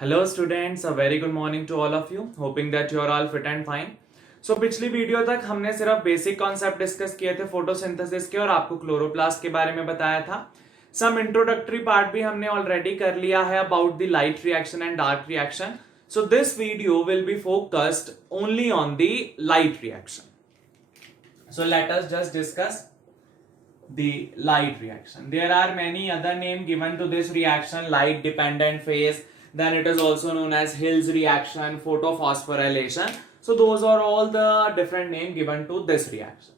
Hello students, a very good morning to all of you. Hoping that you are all fit and fine. So पिछली video तक हमने सिर्फ basic concept discuss किए थे photosynthesis के और आपको क्लोरोप्लास्ट के बारे में बताया था. सम इंट्रोडक्टरी पार्ट भी हमने ऑलरेडी कर लिया है about the light reaction and dark reaction. So this video will be focused only on the light reaction. So let us just discuss the light reaction. There are many other names given to this reaction, light dependent phase, then it is also known as Hill's reaction, photophosphorylation. So those are all the different names given to this reaction.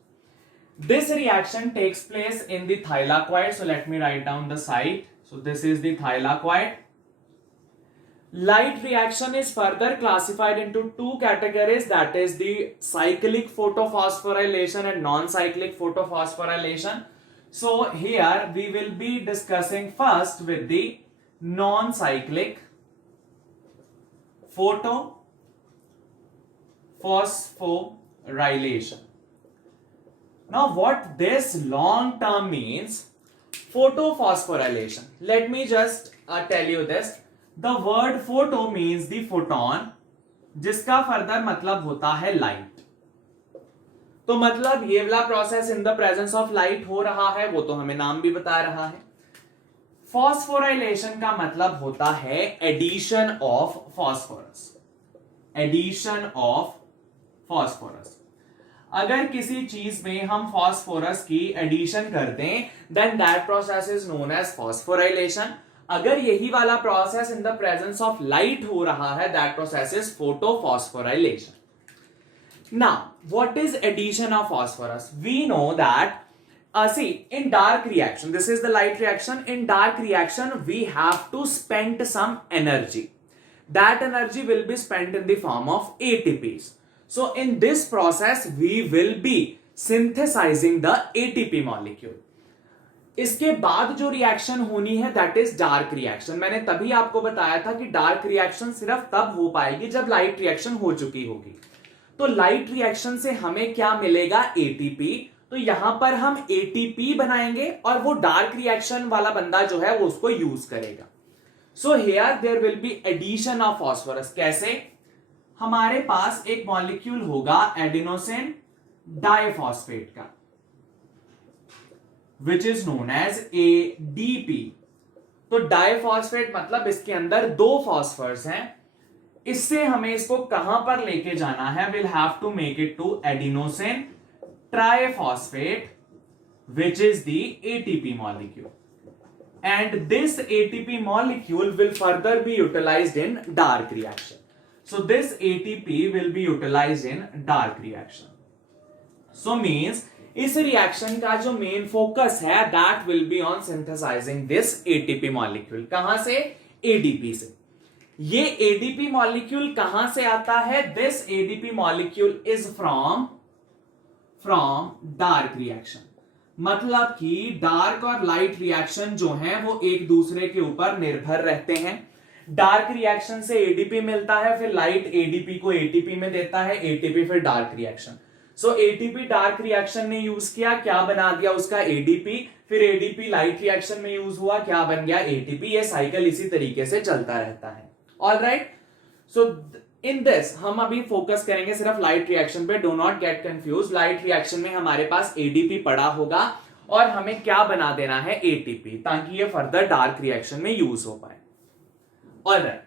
This reaction takes place in the thylakoid. So let me write down the site. So this is the thylakoid. Light reaction is further classified into two categories, that is the cyclic photophosphorylation and non-cyclic photophosphorylation. So here we will be discussing first with the non-cyclic photophosphorylation. Now what this long term means, photophosphorylation. Let me just tell you this. The word photo means the photon, जिसका further मतलब होता है light. तो मतलब ये वाला process in the presence of light हो रहा है, वो तो हमें नाम भी बता रहा है. फॉस्फोराइलेशन का मतलब होता है addition of phosphorus. Addition of phosphorus. अगर किसी चीज में हम फॉस्फोरस की एडिशन कर दें, then that process is known as phosphorylation. अगर यही वाला process in the presence of light हो रहा है, that process is photophosphorylation. Now, what is addition of phosphorus? We know that, see, in dark reaction, this is the light reaction. In dark reaction, we have to spend some energy. That energy will be spent in the form of ATPs. So, in this process, we will be synthesizing the ATP molecule. इसके बाद जो reaction होनी है that is dark reaction. मैंने तभी आपको बताया था कि डार्क रिएक्शन सिर्फ तब हो पाएगी जब लाइट रिएक्शन हो चुकी होगी. तो लाइट रिएक्शन से हमें क्या मिलेगा? एटीपी. तो यहां पर हम एटीपी बनाएंगे और वो डार्क रिएक्शन वाला बंदा जो है वो उसको यूज करेगा. So here there will be addition of phosphorus. कैसे? हमारे पास एक मॉलिक्यूल होगा एडिनोसिन डाइफॉस्फेट का, which is known as ADP. तो डाइफॉस्फेट मतलब इसके अंदर दो फॉस्फरस हैं. इससे हमें इसको कहां पर लेके जाना है? Will have to make it to adenosine triphosphate, which is the ATP molecule. And this ATP molecule will further be utilised in dark reaction. So this ATP will be utilised in dark reaction. So means इस reaction का जो main focus है that will be on synthesising this ATP molecule. कहां से? ADP से. ये ADP molecule कहां से आता है? This ADP molecule is from dark reaction. मतलब कि डार्क और लाइट रिएक्शन जो है वो एक दूसरे के ऊपर निर्भर रहते हैं. डार्क रिएक्शन से एडीपी मिलता है, फिर लाइट एडीपी को एटीपी में देता है, एटीपी फिर डार्क रिएक्शन. सो एटीपी डार्क रिएक्शन ने यूज किया, क्या बना दिया उसका? एडीपी. फिर एडीपी लाइट रिएक्शन में यूज हुआ, क्या बन गया? एटीपी. ये साइकिल इसी तरीके से चलता रहता है. ऑलराइट. सो इन दिस हम अभी फोकस करेंगे सिर्फ लाइट रिएक्शन पे. Do not get confuse. Light reaction में हमारे पास एडीपी पड़ा होगा और हमें क्या बना देना है? एटीपी, ताकि ये फर्दर डार्क रिएक्शन में यूज हो पाए. ऑलराइट.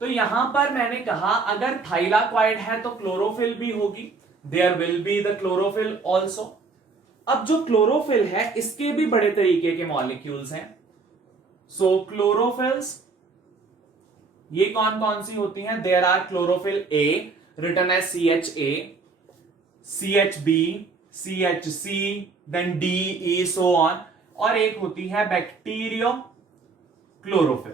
तो यहां पर मैंने कहा अगर थाइलाकॉइड है तो क्लोरोफिल भी होगी. There will be the chlorophyll also. अब जो क्लोरोफिल है इसके भी बड़े तरीके के मॉलिक्यूल्स हैं. सो क्लोरोफिल्स ये कौन कौन सी होती हैं? There are chlorophyll A, written as CHA, CHB, CHC, then DE, so on. और एक होती है बैक्टीरियो क्लोरोफिल.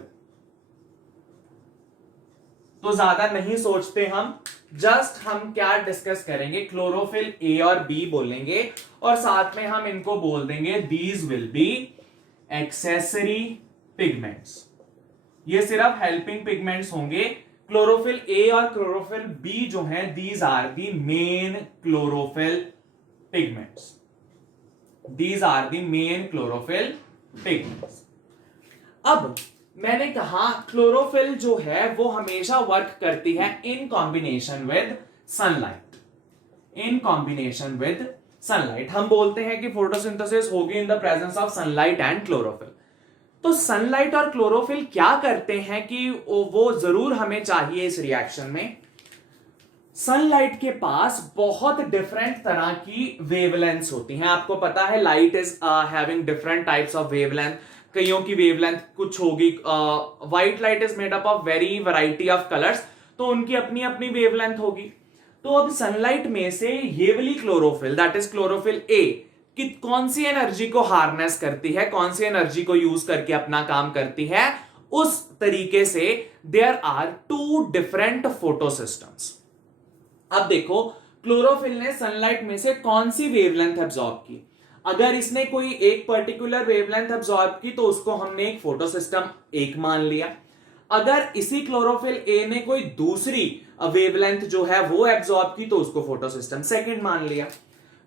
तो ज्यादा नहीं सोचते हम, जस्ट हम क्या डिस्कस करेंगे? क्लोरोफिल ए और बी बोलेंगे और साथ में हम इनको बोल देंगे these will be accessory pigments. ये सिर्फ हेल्पिंग पिगमेंट्स होंगे. क्लोरोफिल ए और क्लोरोफिल बी जो है these are the main chlorophyll pigments. These are the main chlorophyll pigments. अब मैंने कहा क्लोरोफिल जो है वो हमेशा वर्क करती है in combination with sunlight, in combination with sunlight. हम बोलते हैं कि फोटोसिंथेसिस होगी इन the presence of sunlight and chlorophyll. तो सनलाइट और क्लोरोफिल क्या करते हैं कि वो जरूर हमें चाहिए इस रिएक्शन में। सनलाइट के पास बहुत डिफरेंट तरह की वेवलेंथ्स होती हैं। आपको पता है light is having different types of wavelength. कईयों की वेवलेंथ कुछ होगी, white light is made up of very variety of colours, तो उनकी अपनी अपनी वेवलेंथ होगी। तो अब सनलाइट में से ये वाली chlorophyll, that is chlorophyll A, कि कौन सी एनर्जी को हार्नेस करती है, कौन सी एनर्जी को यूज करके अपना काम करती है, उस तरीके से there are two different photo systems. अब देखो क्लोरोफिल ने सनलाइट में से कौन सी वेवलेंथ एब्जॉर्ब की। अगर इसने कोई एक पर्टिकुलर वेवलेंथ एब्जॉर्ब की तो उसको हमने एक फोटो सिस्टम एक मान लिया। अगर इसी क्लोरोफिल ए ने कोई दूसरी वेवलेंथ जो है वो एब्जॉर्ब की तो उसको फोटो सिस्टम सेकंड मान लिया।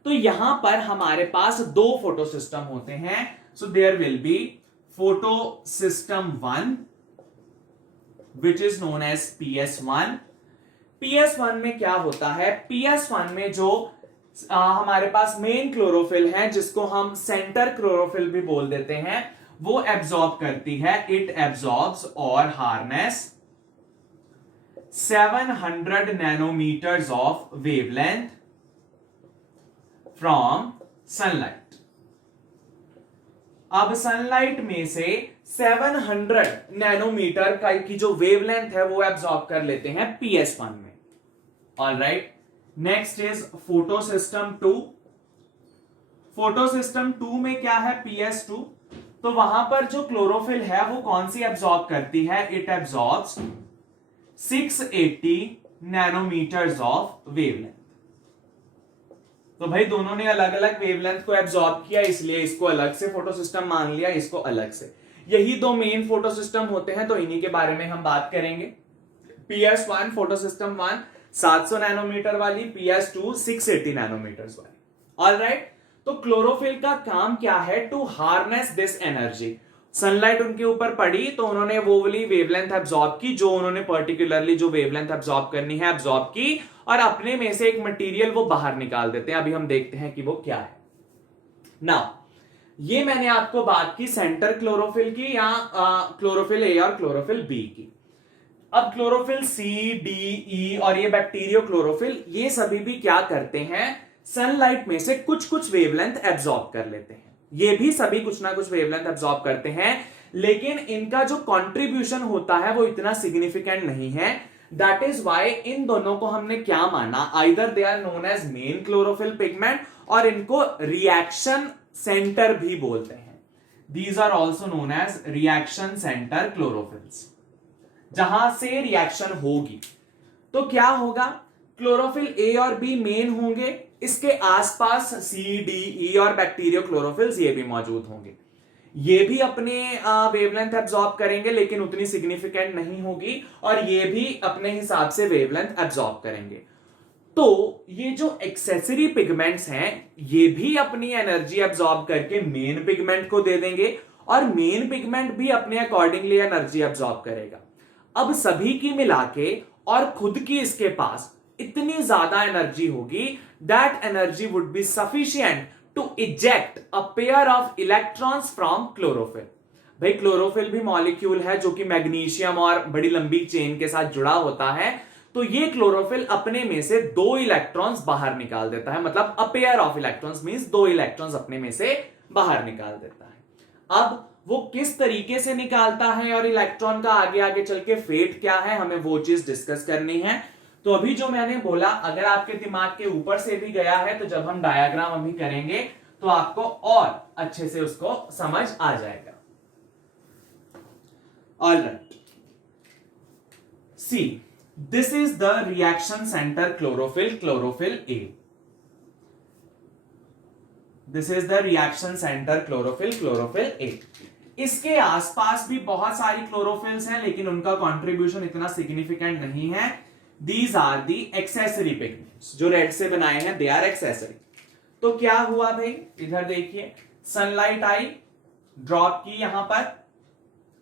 तो यहां पर हमारे पास दो फोटो सिस्टम होते हैं। So there will be photo system 1 which is known as PS1। PS1 में क्या होता है, PS1 में जो हमारे पास मेन क्लोरोफिल है, जिसको हम सेंटर क्लोरोफिल भी बोल देते हैं, वो एब्जॉर्ब करती है, इट एब्जॉर्ब्स और harness 700 nanometres of wavelength from sunlight. अब सनलाइट में से 700 नैनोमीटर का की जो वेवलेंथ है वो एब्जॉर्ब कर लेते हैं PS1 में। Alright, next is photo system 2। Photo system 2 में क्या है, PS2। तो वहां पर जो क्लोरोफिल है वो कौन सी एब्जॉर्ब करती है, it absorbs 680 nanometres of wavelength. तो भाई दोनों ने अलग अलग वेवलेंथ को एब्जॉर्ब किया, इसलिए इसको अलग से फोटो सिस्टम मान लिया, इसको अलग से। यही दो मेन फोटो सिस्टम होते हैं, तो इन्हीं के बारे में हम बात करेंगे। PS1 फोटो सिस्टम 1 700 नैनोमीटर वाली, PS2 680 नैनोमीटर्स वाली। ऑलराइट, तो क्लोरोफिल का काम क्या है, to harness this energy. Sunlight उनके ऊपर पड़ी तो उन्होंने वो वाली वेवलेंथ एब्जॉर्ब की, जो उन्होंने पर्टिकुलरली जो वेवलेंथ एब्जॉर्ब करनी है एब्जॉर्ब की, और अपने में से एक मटेरियल वो बाहर निकाल देते हैं। अभी हम देखते हैं कि वो क्या है। नाउ ये मैंने आपको बात की सेंटर क्लोरोफिल की, या क्लोरोफिल ए और क्लोरोफिल बी की। अब क्लोरोफिल सी, डी, ई और ये बैक्टीरियो क्लोरोफिल, ये सभी भी क्या करते हैं, सनलाइट में से कुछ कुछ वेवलेंथ एब्जॉर्ब कर लेते हैं। ये भी सभी कुछ ना कुछ वेवलेंथ एब्जॉर्ब करते हैं, लेकिन इनका जो कंट्रीब्यूशन होता है वो इतना सिग्निफिकेंट नहीं है। दैट इज वाई इन दोनों को हमने क्या माना, either they are known as main chlorophyll pigment, और इनको रिएक्शन सेंटर भी बोलते हैं। These are also known as reaction centre chlorophylls. जहां से रिएक्शन होगी तो क्या होगा, क्लोरोफिल ए और बी मेन होंगे, इसके आसपास सी, डी, ई और बैक्टीरियो क्लोरोफिल्स ये भी मौजूद होंगे। ये भी अपने वेवलेंथ एब्जॉर्ब करेंगे, लेकिन उतनी सिग्निफिकेंट नहीं होगी, और ये भी अपने हिसाब से वेवलेंथ एब्जॉर्ब करेंगे। तो ये जो एक्सेसरी पिगमेंट्स हैं, ये भी अपनी एनर्जी एब्जॉर्ब करके मेन पिगमेंट को दे देंगे, और मेन पिगमेंट भी अपने अकॉर्डिंगली एनर्जी एब्जॉर्ब करेगा। अब सभी की मिला के और खुद की इसके पास इतनी ज्यादा एनर्जी होगी, that energy would be sufficient to eject a pair of electrons from chlorophyll. भाई क्लोरोफिल भी मॉलिक्यूल है जो कि मैग्नीशियम और बड़ी लंबी चेन के साथ जुड़ा होता है, तो ये क्लोरोफिल अपने में से 2 इलेक्ट्रॉन्स बाहर निकाल देता है। मतलब अ pair of electrons means 2 electrons अपने में से बाहर निकाल देता है। अब वो किस तरीके से निकालता है और इलेक्ट्रॉन का आगे आगे चल के फेट क्या है, हमें वो चीज डिस्कस करनी है। तो अभी जो मैंने बोला, अगर आपके दिमाग के ऊपर से भी गया है, तो जब हम डायग्राम अभी करेंगे तो आपको और अच्छे से उसको समझ आ जाएगा। Alright, see this is the reaction centre chlorophyll, chlorophyll a. This is the reaction centre chlorophyll, chlorophyll a. इसके आसपास भी बहुत सारी क्लोरोफिल्स हैं, लेकिन उनका कंट्रीब्यूशन इतना सिग्निफिकेंट नहीं है। These are the accessory pigments, जो रेड से बनाए हैं, दे आर एक्सेसरी। तो क्या हुआ भाई, इधर देखिए, सनलाइट आई, ड्रॉप की यहां पर,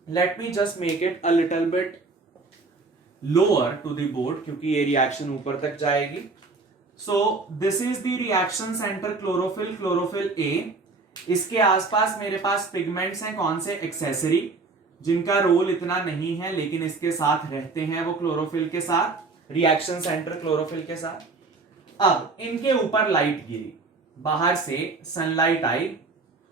let me just make it a little bit lower to the board, क्योंकि ये रिएक्शन ऊपर तक जाएगी. So this is the reaction centre chlorophyll, chlorophyll a. इसके आसपास मेरे पास पिगमेंट्स हैं, कौन से? एक्सेसरी, जिनका रोल इतना नहीं है लेकिन इसके साथ रहते हैं वो क्लोरोफिल के साथ, रिएक्शन सेंटर क्लोरोफिल के साथ. अब इनके ऊपर लाइट गिरी, बाहर से सनलाइट आई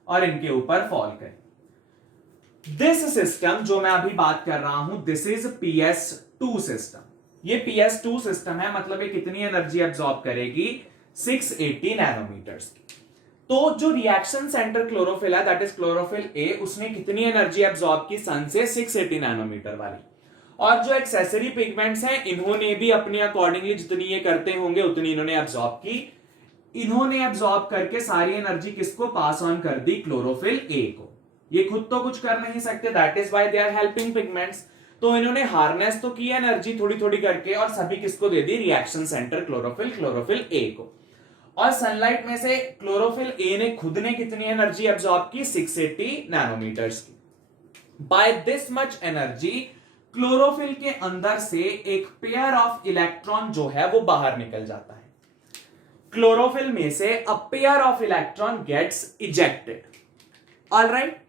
और इनके ऊपर फॉल करी. दिस सिस्टम जो मैं अभी बात कर रहा हूं, दिस इज PS2 सिस्टम. ये PS2 सिस्टम है, मतलब ये कितनी एनर्जी एब्सॉर्ब करेगी? 680 नैनोमीटर्स की. तो जो रिएक्शन सेंटर क्लोरोफिल है, दैट इज क्लोरोफिल ए, उसने कितनी एनर्जी एब्सॉर्ब की सन से? 680 नैनोमीटर वाली. और जो एक्सेसरी पिगमेंट्स हैं, इन्होंने भी अपने अकॉर्डिंगली जितनी ये करते होंगे उतनी इन्होंने एब्सॉर्ब की. इन्होंने एब्सॉर्ब करके सारी एनर्जी किसको पास ऑन कर दी? क्लोरोफिल ए को. ये खुद तो कुछ कर नहीं सकते, that is why they are helping pigments. तो इन्होंने हार्नेस तो की एनर्जी थोड़ी थोड़ी करके, और सभी किसको दे दी? रिएक्शन सेंटर क्लोरोफिल, क्लोरोफिल ए को. और सनलाइट में से क्लोरोफिल ए ने खुद ने कितनी एनर्जी एब्सॉर्ब की? 680 नैनोमीटर्स की. By this much energy chlorophyll के अंदर से एक पेयर ऑफ इलेक्ट्रॉन जो है वो बाहर निकल जाता है. क्लोरोफिल में से a pair of electron gets ejected. Alright,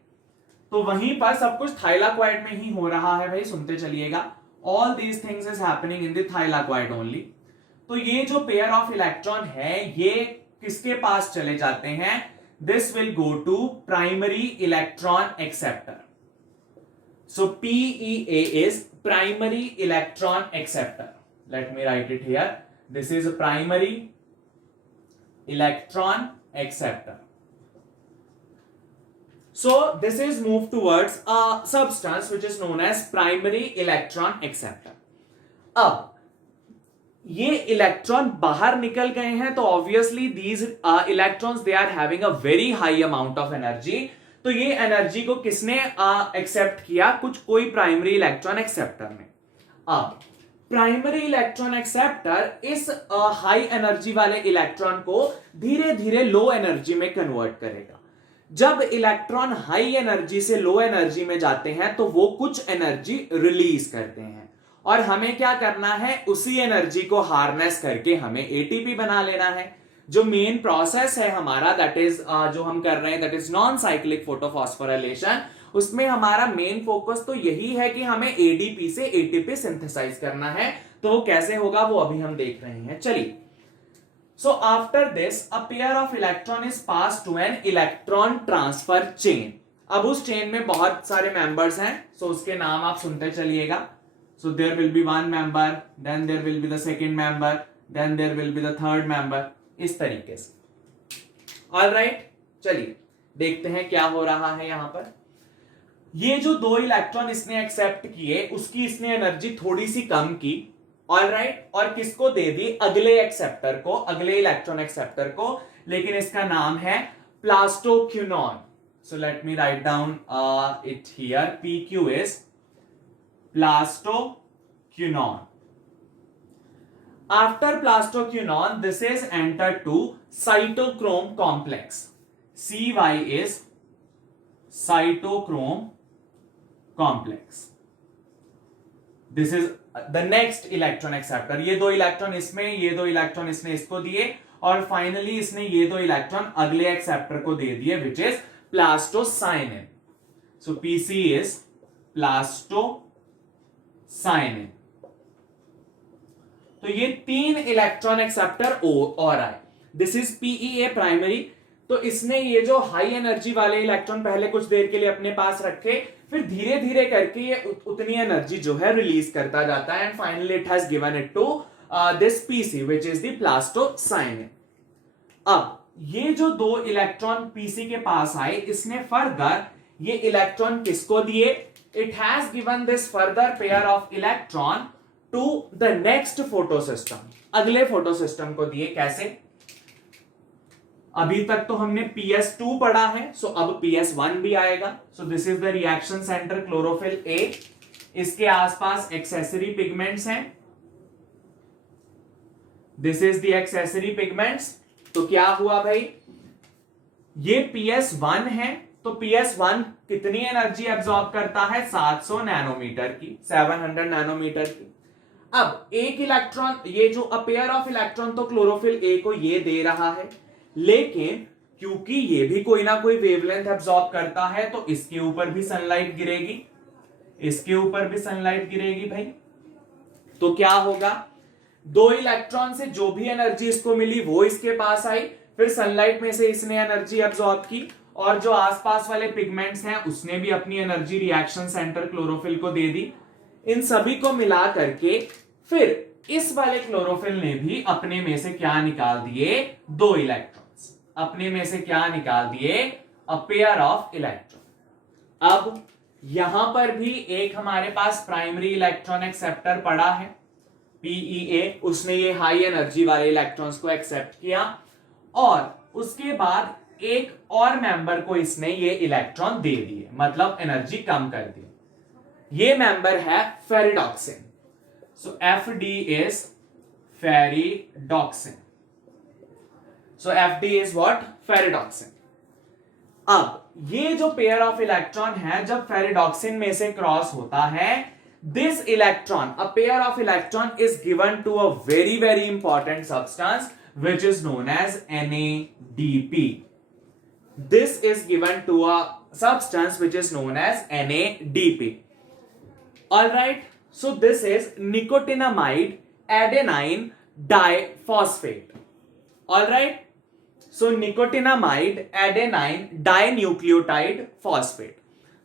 तो वहीं पर सब कुछ थाइलाक्वाइड में ही हो रहा है भाई, सुनते चलिएगा. All these things is happening in the thylakoid only. तो ये जो पेयर ऑफ इलेक्ट्रॉन है, ये किसके पास चले जाते हैं? This will go to primary electron acceptor. So PEA is primary electron acceptor. Let me write it here. This is a primary electron acceptor. So this is moved towards a substance which is known as primary electron acceptor. अब ये electron बाहर निकल गए हैं, तो obviously these electrons they are having a very high amount of energy. तो ये energy को किसने एक्सेप्ट किया? कोई प्राइमरी इलेक्ट्रॉन एक्सेप्टर ने. अब प्राइमरी इलेक्ट्रॉन एक्सेप्टर इस हाई एनर्जी वाले इलेक्ट्रॉन को धीरे धीरे लो एनर्जी में कन्वर्ट करेगा. जब इलेक्ट्रॉन हाई एनर्जी से लो एनर्जी में जाते हैं तो वो कुछ एनर्जी रिलीज करते हैं, और हमें क्या करना है? उसी एनर्जी को हार्नेस करके हमें एटीपी बना लेना है. जो मेन प्रोसेस है हमारा, दैट इज जो हम कर रहे हैं, that is non cyclic photophosphorylation. उसमें हमारा मेन फोकस तो यही है कि हमें एडीपी से एटीपी सिंथेसाइज करना है. तो वो कैसे होगा वो अभी हम देख रहे हैं. चलिए, so after this a pair of electron is pass to an electron transfer chain. अब उस चेन में बहुत सारे मेंबर्स हैं, सो उसके नाम आप सुनते चलिएगा. So there will be one member, then there will be the second member, then there will be the third member. इस तरीके से. Alright, चलिए देखते हैं क्या हो रहा है यहां पर. ये जो दो इलेक्ट्रॉन इसने एक्सेप्ट किए, उसकी इसने एनर्जी थोड़ी सी कम की. ऑलराइट, और किसको दे दी? अगले एक्सेप्टर को, अगले इलेक्ट्रॉन एक्सेप्टर को. लेकिन इसका नाम है plastoquinone. So let me write down it here. PQ is plastoquinone. After plastoquinone, this is entered to cytochrome complex. CY is cytochrome complex. This is the next electron acceptor. ये दो electron इसमें, ये दो इलेक्ट्रॉन इसने इसको दिए, और finally इसने ये दो इलेक्ट्रॉन अगले एक्सेप्टर को दे दिए, which is plastocyanin. So PC is plastocyanin. तो ये तीन इलेक्ट्रॉन एक्सेप्टर और आए. This is PEA primary. तो इसने ये जो हाई एनर्जी वाले इलेक्ट्रॉन पहले कुछ देर के लिए अपने पास रखे, फिर धीरे धीरे करके ये उतनी एनर्जी जो है रिलीज करता जाता है, and finally it has given it to this PC which is the plastocyanin. अब ये जो दो इलेक्ट्रॉन PC के पास आए, इसने फर्दर ये इलेक्ट्रॉन किसको दिए? It has given this further pair of electron to the next photosystem. अगले photosystem को दिए. कैसे? अभी तक तो हमने PS2 पढ़ा है, सो अब PS1 भी आएगा. सो this is the reaction centre chlorophyll A. इसके आसपास एक्सेसरी पिगमेंट्स हैं. This is the accessory pigments. तो क्या हुआ भाई? ये PS1 है, तो PS1 कितनी एनर्जी एब्जॉर्ब करता है? 700 नैनोमीटर की, 700 नैनोमीटर की। अब एक इलेक्ट्रॉन, ये जो पेयर ऑफ इलेक्ट्रॉन तो क्लोरोफिल ए को ये दे रहा है, लेकिन क्योंकि ये भी कोई ना कोई वेवलेंथ एब्जॉर्ब करता है तो इसके ऊपर भी सनलाइट गिरेगी, इसके ऊपर भी सनलाइट गिरेगी भाई। तो क्या होगा, दो इलेक्ट्रॉन से जो भी एनर्जी इसको मिली वो इसके पास आई, फिर सनलाइट में से इसने एनर्जी एब्जॉर्ब की, और जो आसपास वाले पिगमेंट्स हैं उसने भी अपनी एनर्जी रिएक्शन सेंटर क्लोरोफिल को दे दी। इन सभी को मिला करके फिर इस वाले क्लोरोफिल ने भी अपने में से क्या निकाल दिए? दो इलेक्ट्रॉन्स। अपने में से क्या निकाल दिए? अ पेयर ऑफ इलेक्ट्रॉन। अब यहां पर भी एक हमारे पास प्राइमरी इलेक्ट्रॉन एक्सेप्टर पड़ा है, पीईए, उसने ये हाई एनर्जी वाले इलेक्ट्रॉन्स को एक्सेप्ट किया, और उसके बाद एक और मेंबर को इसने ये इलेक्ट्रॉन दे दिए, मतलब एनर्जी कम कर दी। ये मेंबर है ferredoxin. So FD is ferredoxin. So FD is what? Ferredoxin. अब ये जो पेयर ऑफ इलेक्ट्रॉन है जब फेरिडॉक्सिन में से क्रॉस होता है, this electron, a pair of electron is given to a very very important substance which is known as NADP. This is given to a substance which is known as NADP. Alright, so this is nicotinamide adenine diphosphate. Alright, so nicotinamide adenine dinucleotide phosphate.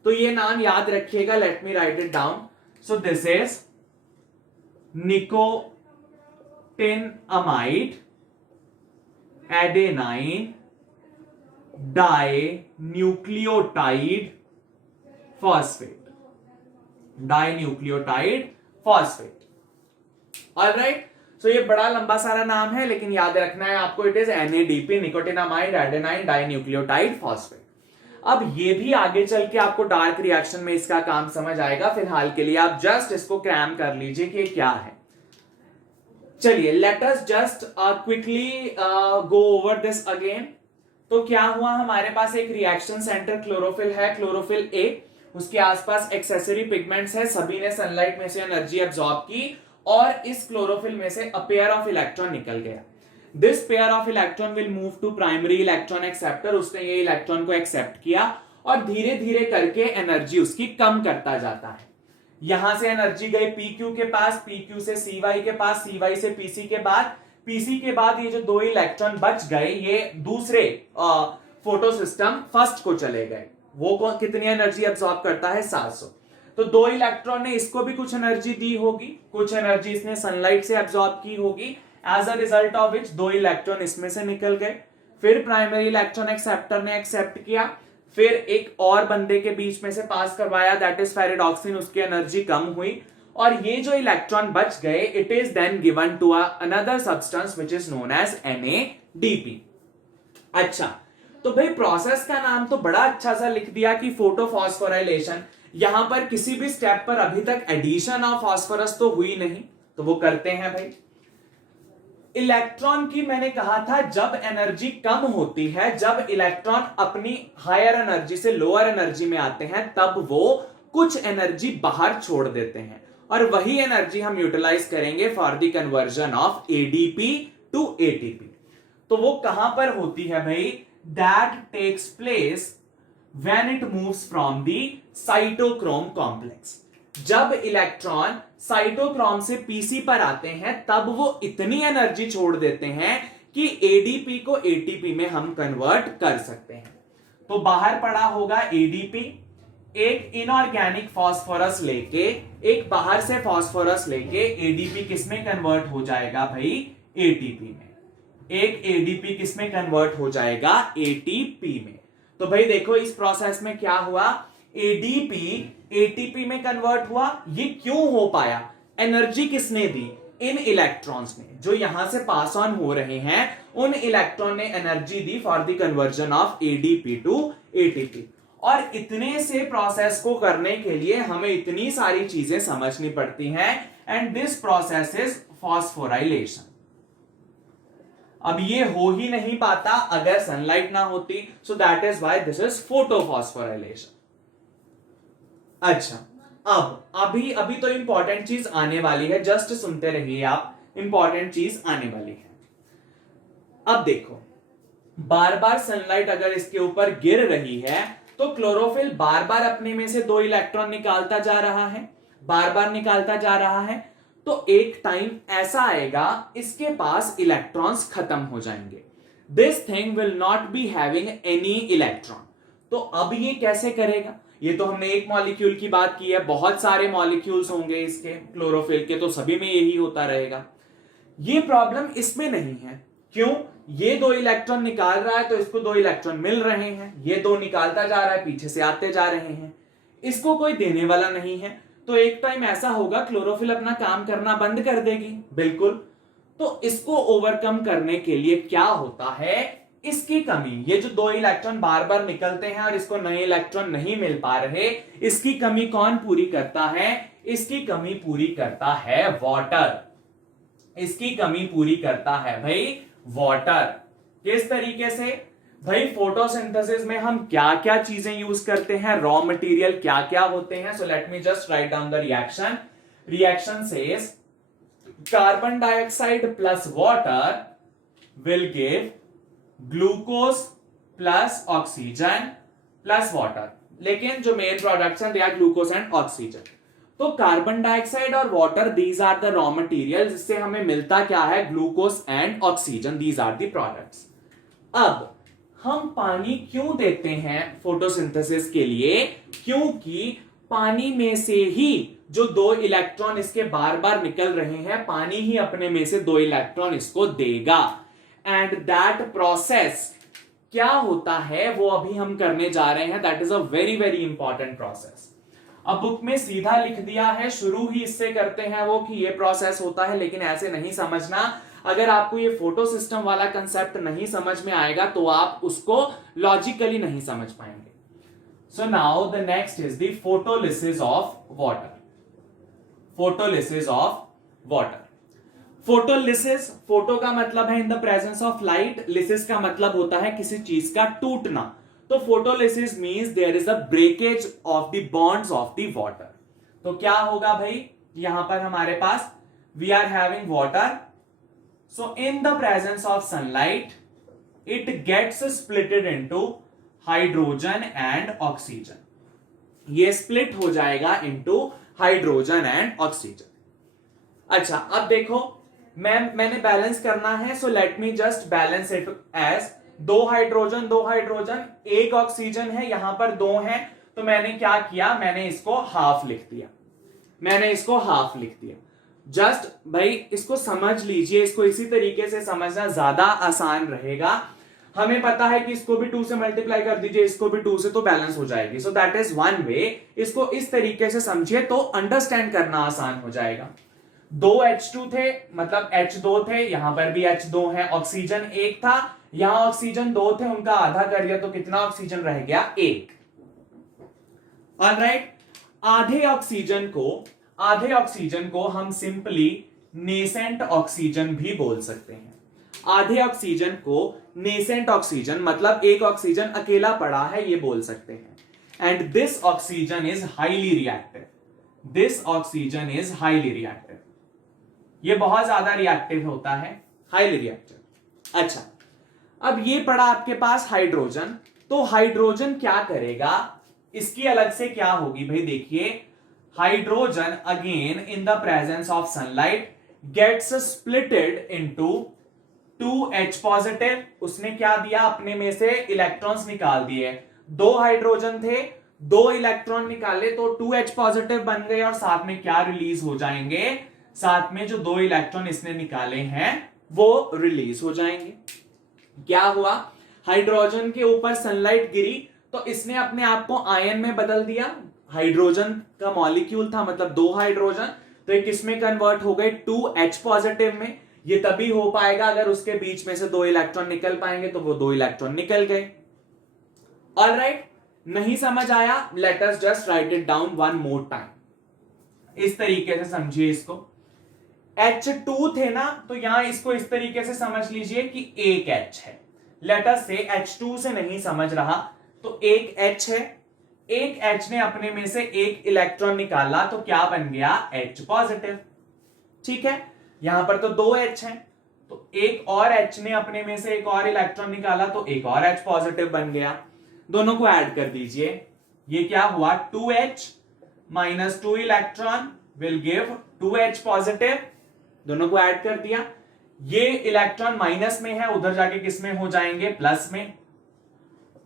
तो ये नाम याद रखिएगा, let me write it down. So this is nicotinamide adenine dinucleotide phosphate. Dinucleotide phosphate. Alright, so ये बड़ा लंबा सारा नाम है, लेकिन याद रखना है आपको, it is NADP, nicotinamide adenine dinucleotide phosphate. अब ये भी आगे चल के आपको डार्क रिएक्शन में इसका काम समझ आएगा, फिलहाल के लिए आप जस्ट इसको क्रैम कर लीजिए कि क्या है। चलिए, let us just quickly go over this again. तो क्या हुआ, हमारे पास एक रिएक्शन सेंटर क्लोरोफिल है, क्लोरोफिल ए, उसके आसपास एक्सेसरी पिगमेंट्स है, सभी ने सनलाइट में से एनर्जी एब्जॉर्ब की, और इस क्लोरोफिल में से अ पेयर ऑफ इलेक्ट्रॉन निकल गया। This pair of electron will move to primary electron acceptor. उसने ये इलेक्ट्रॉन को एक्सेप्ट किया और धीरे धीरे करके एनर्जी उसकी कम करता जाता है। यहां से एनर्जी गई PQ के पास, PQ से CY के पास, CY से PC के बाद, PC के बाद ये जो दो इलेक्ट्रॉन बच गए ये दूसरे फोटो सिस्टम फर्स्ट को चले गए। वो कितनी एनर्जी एब्जॉर्ब करता है? 700। तो दो इलेक्ट्रॉन ने इसको भी कुछ एनर्जी दी होगी, कुछ एनर्जी इसने सनलाइट से एब्जॉर्ब की होगी, as a result of which दो इलेक्ट्रॉन इसमें से निकल गए। फिर प्राइमरी इलेक्ट्रॉन एक्सेप्टर ने एक्सेप्ट किया, फिर एक और बंदे के बीच में से पास करवाया, दैट इज फेरिडॉक्सिन, उसकी एनर्जी कम हुई, और ये जो इलेक्ट्रॉन बच गए, it is then given to another substance which is known as NADP। अच्छा, तो भाई प्रोसेस का नाम तो बड़ा अच्छा सा लिख दिया कि फोटोफॉस्फोराइलेशन। यहां पर किसी भी स्टेप पर अभी तक एडिशन ऑफ फास्फोरस तो हुई नहीं, तो वो करते हैं भाई। इलेक्ट्रॉन की मैंने कहा था जब एनर्जी कम होती है, जब इलेक्ट्रॉन अपनी हायर एनर्जी से लोअर एनर्जी में आते हैं, तब वो कुछ एनर्जी बाहर छोड़ देते हैं, और वही एनर्जी हम यूटिलाइज करेंगे for the conversion of ADP to ATP। तो वो कहां पर होती है भाई? That takes place when it moves from the cytochrome complex. जब इलेक्ट्रॉन साइटोक्रोम से PC पर आते हैं तब वो इतनी एनर्जी छोड़ देते हैं कि ADP को ATP में हम कन्वर्ट कर सकते हैं। तो बाहर पड़ा होगा ADP, एक इनऑर्गेनिक फास्फोरस लेके, एक बाहर से फास्फोरस लेके ADP किसमें कन्वर्ट हो जाएगा भाई? ATP में। एक ADP किसमें कन्वर्ट हो जाएगा? ATP में। तो भाई देखो इस प्रोसेस में क्या हुआ, ADP ATP में कन्वर्ट हुआ। ये क्यों हो पाया? एनर्जी किसने दी? इन इलेक्ट्रॉन्स ने, जो यहां से पास ऑन हो रहे हैं, उन इलेक्ट्रॉन ने एनर्जी दी for the conversion of ADP to ATP। और इतने से प्रोसेस को करने के लिए हमें इतनी सारी चीजें समझनी पड़ती हैं, and this process is phosphorylation. अब ये हो ही नहीं पाता अगर सनलाइट ना होती, सो that is why this is photophosphorylation. अच्छा, अब अभी अभी तो इंपॉर्टेंट चीज आने वाली है, जस्ट सुनते रहिए आप, इंपॉर्टेंट चीज आने वाली है। अब देखो, बार बार सनलाइट अगर इसके ऊपर गिर रही है तो क्लोरोफिल बार बार अपने में से 2 इलेक्ट्रॉन निकालता जा रहा है, बार बार निकालता जा रहा है, तो एक टाइम ऐसा आएगा इसके पास इलेक्ट्रॉन्स खत्म हो जाएंगे। This thing will not be having any electron. तो अब ये कैसे करेगा? ये तो हमने एक मॉलिक्यूल की बात की है, बहुत सारे मॉलिक्यूल्स होंगे इसके क्लोरोफिल के, तो सभी में यही होता रहेगा। ये प्रॉब्लम इसमें नहीं है। क्यों? ये 2 इलेक्ट्रॉन निकाल रहा है तो इसको 2 इलेक्ट्रॉन मिल रहे हैं, ये 2 निकालता जा रहा है, पीछे से आते जा रहे हैं, इसको कोई देने वाला नहीं है, तो एक टाइम ऐसा होगा क्लोरोफिल अपना काम करना बंद कर देगी। बिल्कुल। तो इसको ओवरकम करने के लिए क्या होता है, इसकी कमी, ये जो 2 इलेक्ट्रॉन बार बार निकलते हैं और इसको नए इलेक्ट्रॉन नहीं मिल पा रहे, इसकी कमी कौन पूरी करता है? इसकी कमी पूरी करता है वाटर। इसकी कमी पूरी करता है भाई वाटर। किस तरीके से? भाई फोटोसिंथेसिस में हम क्या क्या चीजें यूज करते हैं, रॉ मटेरियल क्या क्या होते हैं। So let me just write down the reaction. Reaction says carbon dioxide plus water will give glucose plus oxygen plus water. लेकिन जो मेन प्रोडक्ट्स हैं they are glucose and oxygen. तो कार्बन डाइऑक्साइड और water, these are the raw material, जिससे हमें मिलता क्या है? Glucose and oxygen, these are the products. अब हम पानी क्यों देते हैं फोटोसिंथेसिस के लिए? क्योंकि पानी में से ही जो 2 इलेक्ट्रॉन इसके बार बार निकल रहे हैं, पानी ही अपने में से 2 इलेक्ट्रॉन इसको देगा। एंड दैट प्रोसेस क्या होता है वो अभी हम करने जा रहे हैं। That is a very very important process. अब बुक में सीधा लिख दिया है, शुरू ही इससे करते हैं वो कि ये प्रोसेस होता है, लेकिन ऐसे नहीं समझना। अगर आपको ये फोटो सिस्टम वाला कंसेप्ट नहीं समझ में आएगा तो आप उसको लॉजिकली नहीं समझ पाएंगे। So now the next is the photolysis of water. Photolysis of water. Photolysis, photo का मतलब है in the presence of light, lysis का मतलब होता है किसी चीज का टूटना। तो photolysis means there is a breakage of the bonds of the water. तो क्या होगा भाई, यहां पर हमारे पास we are having water, so in the presence of sunlight it gets splitted into hydrogen and oxygen. ये स्प्लिट हो जाएगा इनटू हाइड्रोजन एंड ऑक्सीजन। अच्छा, अब देखो मैंने बैलेंस करना है, so let me just balance it as 2 hydrogen 2 hydrogen, 1 oxygen है, यहां पर 2 है, तो मैंने क्या किया, मैंने इसको हाफ लिख दिया। मैंने इसको हाफ लिख दिया। जस्ट भाई इसको समझ लीजिए, इसको इसी तरीके से समझना ज्यादा आसान रहेगा। हमें पता है कि इसको भी 2 से मल्टीप्लाई कर दीजिए, इसको भी 2 से, तो बैलेंस हो जाएगी। सो दैट इज वन वे। इसको इस तरीके से समझिए तो अंडरस्टैंड करना आसान हो जाएगा। 2 H2 थे, मतलब H2 थे, यहां पर भी H2 है, ऑक्सीजन 1 था, यहां ऑक्सीजन 2 थे, उनका आधा कर दिया तो कितना ऑक्सीजन रह गया? 1। ऑलराइट, आधे ऑक्सीजन को हम सिंपली नेसेंट ऑक्सीजन भी बोल सकते हैं। आधे ऑक्सीजन को नेसेंट ऑक्सीजन, मतलब एक ऑक्सीजन अकेला पड़ा है, ये बोल सकते हैं। And this oxygen is highly reactive. This oxygen is highly reactive. ये बहुत ज्यादा रिएक्टिव होता है, हाईली रिएक्टिव। अच्छा, अब ये पड़ा आपके पास हाइड्रोजन, तो हाइड्रोजन क्या करेगा, इसकी अलग से क्या होगी भाई? देखिए, hydrogen again in the presence of sunlight gets splitted into 2H positive. उसने क्या दिया, अपने में से इलेक्ट्रॉन्स निकाल दिए। 2 हाइड्रोजन थे, 2 इलेक्ट्रॉन निकाले तो 2H पॉजिटिव बन गए, और साथ में क्या रिलीज हो जाएंगे? साथ में जो 2 इलेक्ट्रॉन इसने निकाले हैं वो रिलीज हो जाएंगे। क्या हुआ, हाइड्रोजन के ऊपर सनलाइट गिरी तो इसने अपने आप को आयन में बदल दिया। हाइड्रोजन का मॉलिक्यूल था, मतलब 2 हाइड्रोजन, तो ये किसमें कन्वर्ट हो गए? 2H पॉजिटिव में। ये तभी हो पाएगा अगर उसके बीच में से 2 इलेक्ट्रॉन निकल पाएंगे, तो वो 2 इलेक्ट्रॉन निकल गए। ऑलराइट, नहीं समझ आया? Let us just right it down one more time. इस तरीके से समझिए इसको। H2 थे ना, तो यहां इसको इस तरीके से समझ लीजिए कि एक H है। लेट अस से H2 से नहीं समझ रहा तो एक H है, एक H ने अपने में से एक इलेक्ट्रॉन निकाला तो क्या बन गया H पॉजिटिव। ठीक है, यहां पर तो दो H हैं, तो एक और H ने अपने में से एक और इलेक्ट्रॉन निकाला तो एक और H पॉजिटिव बन गया। दोनों को ऐड कर दीजिए, ये क्या हुआ 2H minus 2 electron will give 2H positive. दोनों को ऐड कर दिया, ये इलेक्ट्रॉन माइनस में है, उधर जाके किस में हो जाएंगे प्लस में।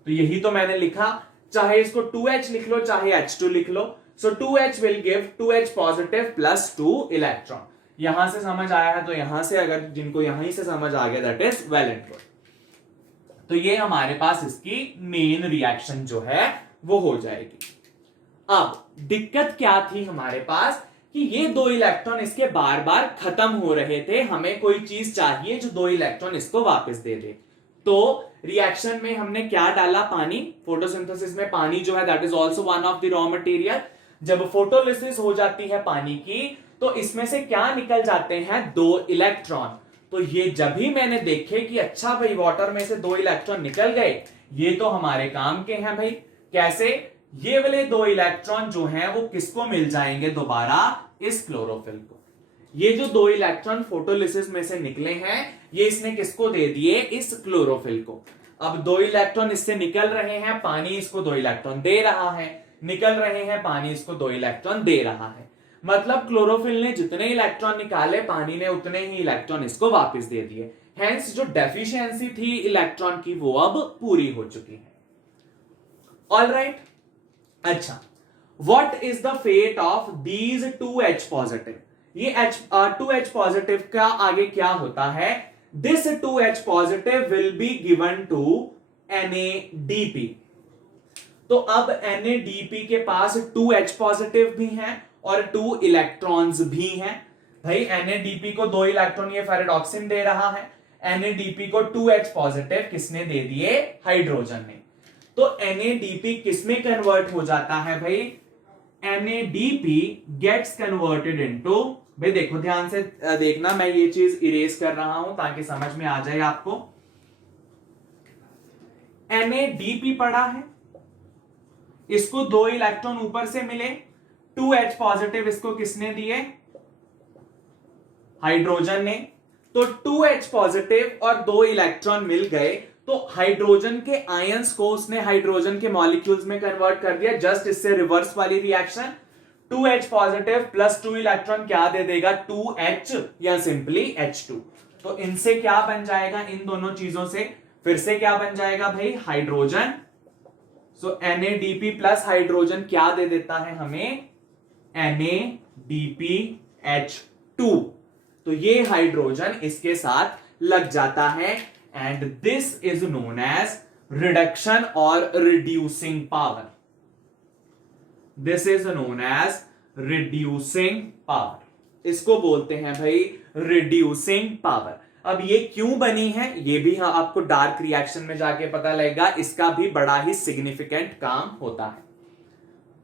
तो यही तो मैंने लिखा, चाहे इसको 2H लिख लो चाहे H2 लिख लो। सो 2H will give 2H positive plus 2 electron. यहां से समझ आया है तो यहां से, अगर जिनको यहीं से समझ आ गया that is well and good. तो ये हमारे पास इसकी मेन रिएक्शन जो है वो हो जाएगी। अब दिक्कत क्या थी हमारे पास कि ये दो इलेक्ट्रॉन इसके बार बार खत्म हो रहे थे, हमें कोई चीज चाहिए जो दो इलेक्ट्रॉन इसको वापस दे दे। तो रिएक्शन में हमने क्या डाला, पानी। फोटोसिंथेसिस में पानी जो है that is also one of the raw material. जब फोटोलिसिस हो जाती है पानी की तो इसमें से क्या निकल जाते हैं, दो इलेक्ट्रॉन। तो ये जब भी मैंने देखे कि अच्छा भाई वाटर में से दो इलेक्ट्रॉन निकल गए, ये तो हमारे काम के हैं भाई। कैसे, ये वाले दो इलेक्ट्रॉन जो हैं वो किसको मिल जाएंगे दोबारा, इस क्लोरोफिल को। ये जो दो इलेक्ट्रॉन फोटोलिसिस में से निकले हैं ये इसने किसको दे दिए, इस क्लोरोफिल को। अब दो इलेक्ट्रॉन इससे निकल रहे हैं, पानी इसको दो इलेक्ट्रॉन दे रहा है, निकल रहे हैं, पानी इसको दो इलेक्ट्रॉन दे रहा है। मतलब क्लोरोफिल ने जितने इलेक्ट्रॉन निकाले पानी ने उतने ही इलेक्ट्रॉन इसको वापस दे दिए। हेंस जो डेफिशिएंसी थी इलेक्ट्रॉन की वो अब पूरी हो चुकी है। ऑलराइट, अच्छा, what is the fate of these 2H positive. ये 2H पॉजिटिव का आगे क्या होता है, this 2H positive will be given to NADP। तो अब NADP के पास 2H पॉजिटिव भी हैं और 2 इलेक्ट्रॉन्स भी हैं। भाई NADP को 2 इलेक्ट्रॉन ये फेरेडॉक्सिन दे रहा है, NADP को 2H पॉजिटिव किसने दे दिए, हाइड्रोजन ने। तो NADP किसमें कन्वर्ट हो जाता है भाई, NADP गेट्स कन्वर्टेड इनटू, भाई देखो ध्यान से देखना, मैं ये चीज इरेज कर रहा हूं ताकि समझ में आ जाए आपको। NADP पड़ा है, इसको 2 इलेक्ट्रॉन ऊपर से मिले, 2H पॉजिटिव इसको किसने दिए, हाइड्रोजन ने। तो 2H पॉजिटिव और 2 इलेक्ट्रॉन मिल गए तो हाइड्रोजन के आयंस को उसने हाइड्रोजन के मॉलिक्यूल्स में कन्वर्ट कर दिया। जस्ट इससे रिवर्स वाली reaction, 2H positive plus 2 electron क्या दे देगा, 2H या सिंपली H2। तो इनसे क्या बन जाएगा, इन दोनों चीजों से फिर से क्या बन जाएगा भाई, हाइड्रोजन। सो NADP प्लस हाइड्रोजन क्या दे देता है हमें, NADPH2। तो ये हाइड्रोजन इसके साथ लग जाता है and this is known as reduction और reducing power. This is known as reducing power, इसको बोलते हैं भाई रिड्यूसिंग पावर। अब ये क्यों बनी है ये भी आपको डार्क रिएक्शन में जाके पता लगेगा, इसका भी बड़ा ही सिग्निफिकेंट काम होता है।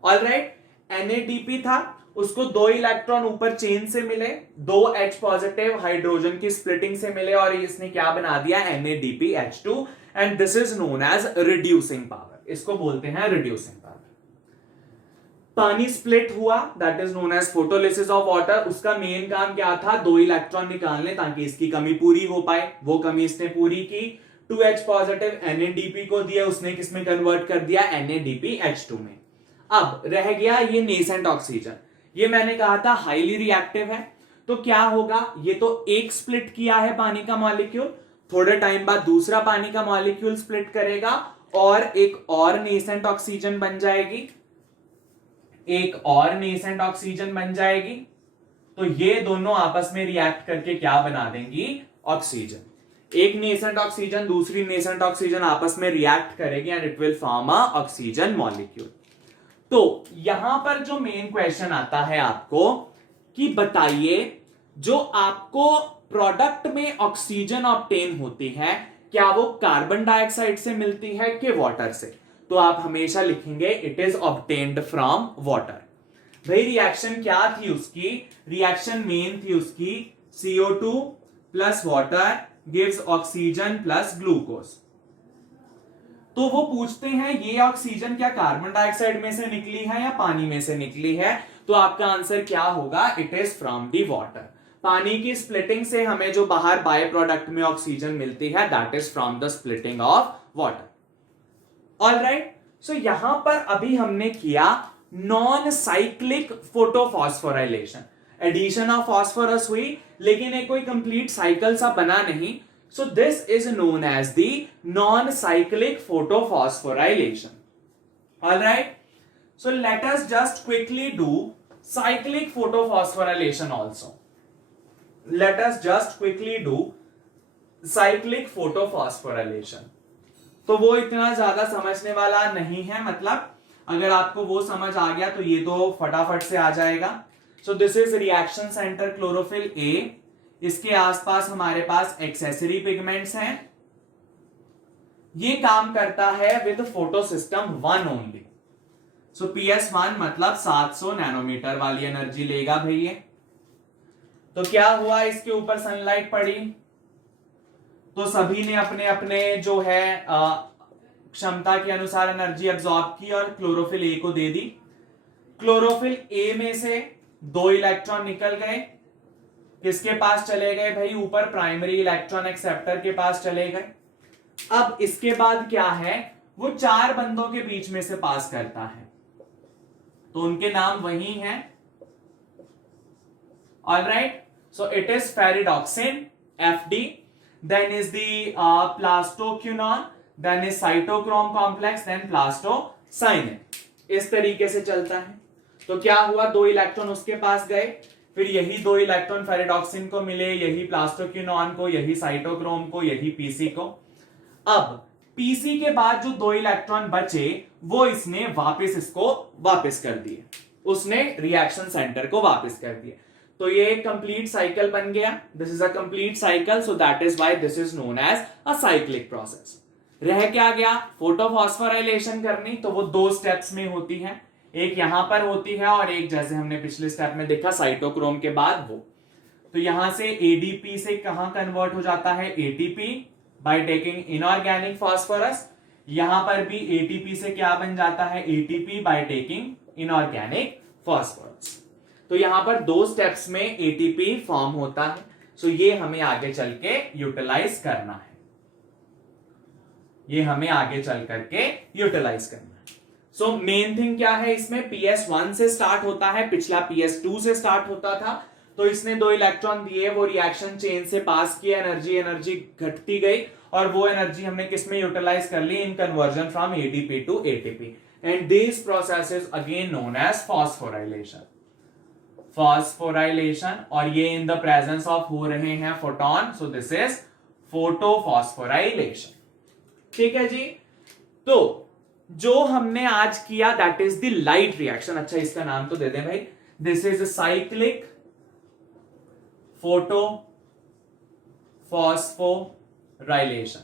ऑलराइट, NADP था, उसको 2 इलेक्ट्रॉन ऊपर चेन से मिले, 2H पॉजिटिव हाइड्रोजन की स्प्लिटिंग से मिले और इसने क्या बना दिया, NADPH2 and this is known as reducing power. इसको बोलते हैं रिड्यूसिंग पावर। पानी स्प्लिट हुआ that is known as photolysis of water. उसका मेन काम क्या था, 2 इलेक्ट्रॉन निकालने ताकि इसकी कमी पूरी हो पाए, वो कमी इसने पूरी की। 2H पॉजिटिव NADP को दिया, उसने किसमें कन्वर्ट कर दिया, NADPH2 में। अब रह गया ये नेसेंट ऑक्सीजन, ये मैंने कहा था हाईली रिएक्टिव है। तो क्या होगा, ये तो एक स्प्लिट किया है पानी का मॉलिक्यूल, थोड़े टाइम बाद दूसरा पानी का मॉलिक्यूल स्प्लिट करेगा और एक और नेसेंट ऑक्सीजन बन जाएगी, एक और नेसेंट ऑक्सीजन बन जाएगी। तो ये दोनों आपस में रिएक्ट करके क्या बना देंगी, ऑक्सीजन। एक नेसेंट ऑक्सीजन दूसरी नेसेंट ऑक्सीजन आपस में रिएक्ट करेगी and it will form a oxygen molecule. तो यहां पर जो मेन क्वेश्चन आता है आपको कि बताइए जो आपको प्रोडक्ट में ऑक्सीजन ऑब्टेन होती है क्या वो कार्बन डाइऑक्साइड से मिलती है कि वाटर से। तो आप हमेशा लिखेंगे it is obtained from water. भाई रिएक्शन क्या थी उसकी, रिएक्शन मेन थी उसकी CO2 plus water gives oxygen plus glucose. तो वो पूछते हैं ये ऑक्सीजन क्या कार्बन डाइऑक्साइड में से निकली है या पानी में से निकली है, तो आपका आंसर क्या होगा, it is from the water. पानी की स्प्लिटिंग से हमें जो बाहर बाय प्रोडक्ट में ऑक्सीजन मिलती है that is from the splitting of water. Alright, so यहां पर अभी हमने किया non cyclic photophosphorylation, addition of phosphorus हुई लेकिन एक कोई कंप्लीट साइकिल सा बना नहीं। So this is known as the non-cyclic photophosphorylation. All right. So let us just quickly do cyclic photophosphorylation also. Let us just quickly do cyclic photophosphorylation. तो वो इतना ज्यादा समझने वाला नहीं है, मतलब अगर आपको वो समझ आ गया तो ये तो फटाफट से आ जाएगा। So this is reaction center chlorophyll A. इसके आसपास हमारे पास एक्सेसरी पिगमेंट्स हैं। ये काम करता है with photo system 1 only. So PS1 मतलब 700 नैनोमीटर वाली एनर्जी लेगा भैया। तो क्या हुआ, इसके ऊपर सनलाइट पड़ी तो सभी ने अपने अपने जो है क्षमता के अनुसार एनर्जी एब्जॉर्ब की और क्लोरोफिल ए को दे दी। क्लोरोफिल ए में से 2 इलेक्ट्रॉन निकल गए, किसके पास चले गए भाई, ऊपर प्राइमरी इलेक्ट्रॉन एक्सेप्टर के पास चले गए। अब इसके बाद क्या है, वो 4 बंदों के बीच में से पास करता है, तो उनके नाम वही हैं। Alright, so it is ferredoxin FD, then is the plastoquinone, then is cytochrome complex, then plastocyanin. इस तरीके से चलता है। तो क्या हुआ, 2 इलेक्ट्रॉन उसके पास गए, फिर यही 2 इलेक्ट्रॉन फेरिडॉक्सिन को मिले, यही प्लास्टोक्यूनॉन को, यही साइटोक्रोम को, यही पीसी को। अब पीसी के बाद जो 2 इलेक्ट्रॉन बचे वो इसने वापस इसको वापस कर दिए, उसने रिएक्शन सेंटर को वापस कर दिए। तो ये एक कंप्लीट साइकिल बन गया। This is a complete cycle, so that is why this is known as a cyclic process. रह क्या गया, फोटोफॉस्फोराइलेशन करनी, तो वो 2 स्टेप्स में होती है, एक यहां पर होती है और एक जैसे हमने पिछले स्टेप में देखा साइटोक्रोम के बाद वो। तो यहां से एडीपी से कहां कन्वर्ट हो जाता है, ATP by taking inorganic phosphorus. यहां पर भी एटीपी से क्या बन जाता है, ATP by taking inorganic phosphorus. तो यहां पर 2 स्टेप्स में एटीपी फॉर्म होता है। सो ये हमें आगे चल के यूटिलाइज करना है, ये हमें आगे चल करके यूटिलाइज करना है। सो मेन थिंग क्या है, इसमें PS1 से स्टार्ट होता है, पिछला PS2 से स्टार्ट होता था। तो इसने 2 इलेक्ट्रॉन दिए, वो रिएक्शन चेन से पास किया, एनर्जी घटती गई और वो एनर्जी हमने किसमें यूटिलाइज कर ली, in conversion from ADP to ATP, and this process is again known as phosphorylation. Phosphorylation, और ये इन द प्रेजेंस ऑफ हो रहे हैं photon, so this is photophosphorylation. ठीक है जी। तो जो हमने आज किया that is the light reaction. अच्छा, इसका नाम तो दे दें भाई, this is cyclic photo phosphorylation.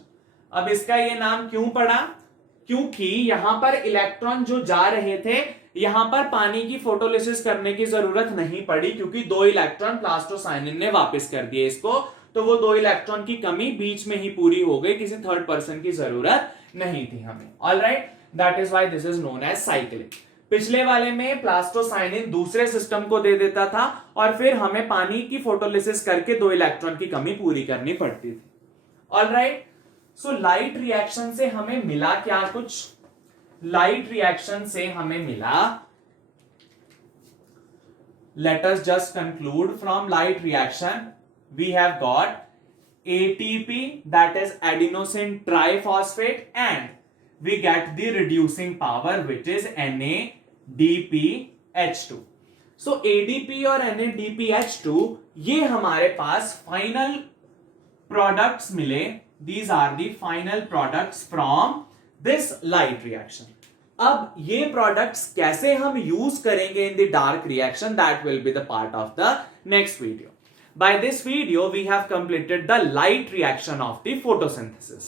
अब इसका ये नाम क्यों पड़ा, क्योंकि यहां पर इलेक्ट्रॉन जो जा रहे थे, यहां पर पानी की फोटोलिसिस करने की जरूरत नहीं पड़ी, क्योंकि 2 इलेक्ट्रॉन प्लास्टोसाइनिन ने वापस कर दिए इसको। तो वो 2 इलेक्ट्रॉन की कमी बीच में ही पूरी हो गई, किसी थर्ड पर्सन की जरूरत नहीं थी हमें। Alright, that is why this is known as cyclic. पिछले वाले में प्लास्टोसाइनिन दूसरे सिस्टम को दे देता था और फिर हमें पानी की फोटोलिसिस करके 2 इलेक्ट्रॉन की कमी पूरी करनी पड़ती थी। ऑलराइट, सो लाइट रिएक्शन से हमें मिला क्या, कुछ लाइट रिएक्शन से हमें मिला, let us just conclude from light reaction we have got ATP, that is adenosine triphosphate, and we get the reducing power which is NADPH2. So ADP और NADPH2 ये हमारे पास फाइनल प्रोडक्ट्स मिले, these are the final products from this light reaction. अब ये products कैसे हम use करेंगे in the dark reaction, that will be the part of the next video. By this video, we have completed the light reaction of the photosynthesis.